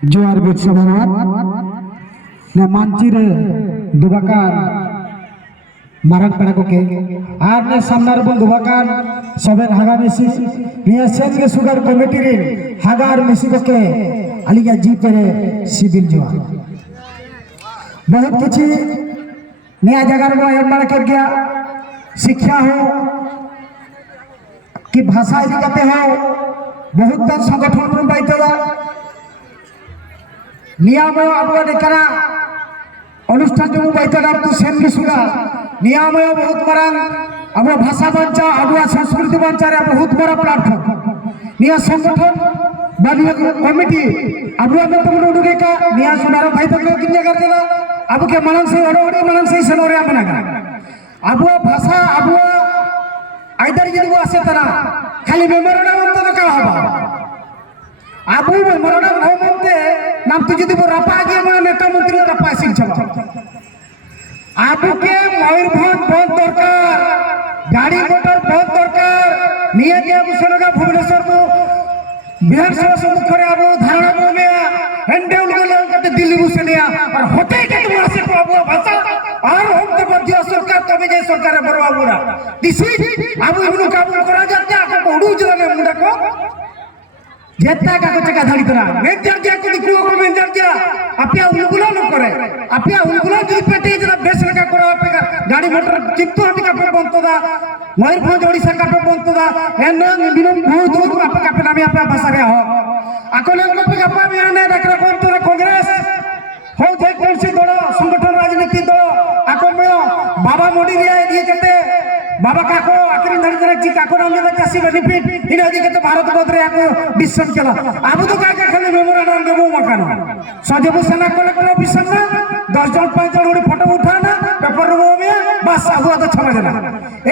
जोहार बीच समावार ने मांची रे दुबाकान मारंग पेड़ा को के आर ने सामनार बन दुबाकान सबेन हागा मिसी ने सेन के सुगर कमिटी रे हागार मिसी को के अलिगा जी पेरे सिविल जोहार बहुत किछि नया जगह में एम के गया शिक्षा हो कि भाषा इदी करते हो बहुत संगठन में बैठा नियम अब निकरा अनुष्ठान जो बैठा तो सेन की सुगा नियम बहुत बड़ा अब भाषा बंचा अब संस्कृति बंचा बहुत बड़ा प्लेटफॉर्म निया संगठन बालिया कमिटी अब तुम उड़े का निया सुनारो भाई तक किन जगह देला अब के मनन से ओडोडी मनन से सनोरे अपना का अब भाषा अब आइदर यदि वो आसे तना खाली मेमोरेंडम तो का हबा अब मेमोरेंडम हो मनते नाम तो यदि वो रपा गया मन नेता मंत्री रपा सिंह चला अब के मयूरभंज बहुत दरकार गाड़ी मोटर बहुत दरकार निया के बुसनगा भुवनेश्वर को विधानसभा सम्मुख रे अब धारणा को में हेंडेल को लेकर दिल्ली बुसनिया और होते के तुम से प्रभु भाषा और हम तो मध्य सरकार तबे जे सरकार बरवा बुरा दिसी अब इनु काबू करा जाते आपको उडू जने मुंडा को जेता का को चका धाड़ी तरा मेंजर जे को दिखु को मेंजर जे अपिया उलगुला न करे अपिया उलगुला जो पेटे जरा बेस लगा करो अपिया गाड़ी मोटर चित्तो हटी का पे बनतदा मयूरभंज ओडिसा का पे बनतदा एन बिनम बहुत दूर आपका का पे नाम आपका भाषा रे हो अकोले को पे का पे आने रखरा कोन तो कांग्रेस हो जे कौन सी दल संगठन राजनीति दल आको में बाबा मोडी रे ये कते बाबा काको आखिरी धड़ी धड़ी जी काको नाम जे चासी बेनिफिट इना जी कते भारत बंद रे आको डिसीजन केला अब तो का खाली मेमोरेंडम देबो मकान सजबु सेना कलेक्टर ऑफिस में 10 जन 5 जन उड़ी फोटो उठाना पेपर रो में बस अब तो छमा देना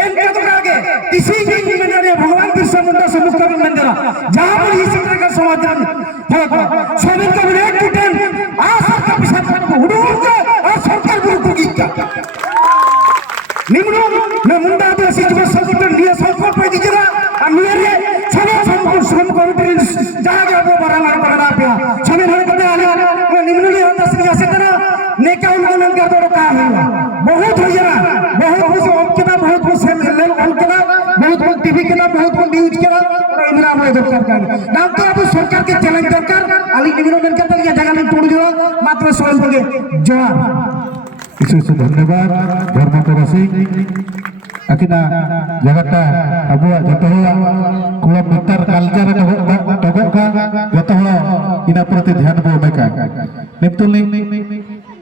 एन के तो आगे किसी भी में भगवान बिरसा मुंडा से मुक्त कर देना जहां पर इस तरह का समाधान होगा सभी का विवेक टूटन आ सरकार पिछाड़ को उड़ूर के और सरकार गुरु को गीता निम्नो मैं मुंडा तो ऐसी जो संगठन लिए संकल्प पे दीजिएगा और मेरे सभी संकल्प श्रम कमिटी जहाँ जहाँ वो बराबर पकड़ा पिया सभी लोग कहते हैं मैं निम्नो लिए होता सिर्फ ऐसे तरह नेका उनको नंग कर दो काम है बहुत हो जाना बहुत कुछ ऑन के ना बहुत कुछ ले ऑन के ना बहुत कुछ टीवी के ना बहुत कुछ न्यूज़ के ना और इंदिरा आवास दरकार का नाम तो अब सरकार के चैलेंज दरकार अली निम्नो मिल के ये जगह में तोड़ दिया मात्र स्वयं के जोहार विशेष धन्यवाद धर्मप्रवासी अकिना जगता अबुआ जतो कुला मिटर कल्चर टगो का जतो इना प्रति ध्यान बो मेका निप्तुली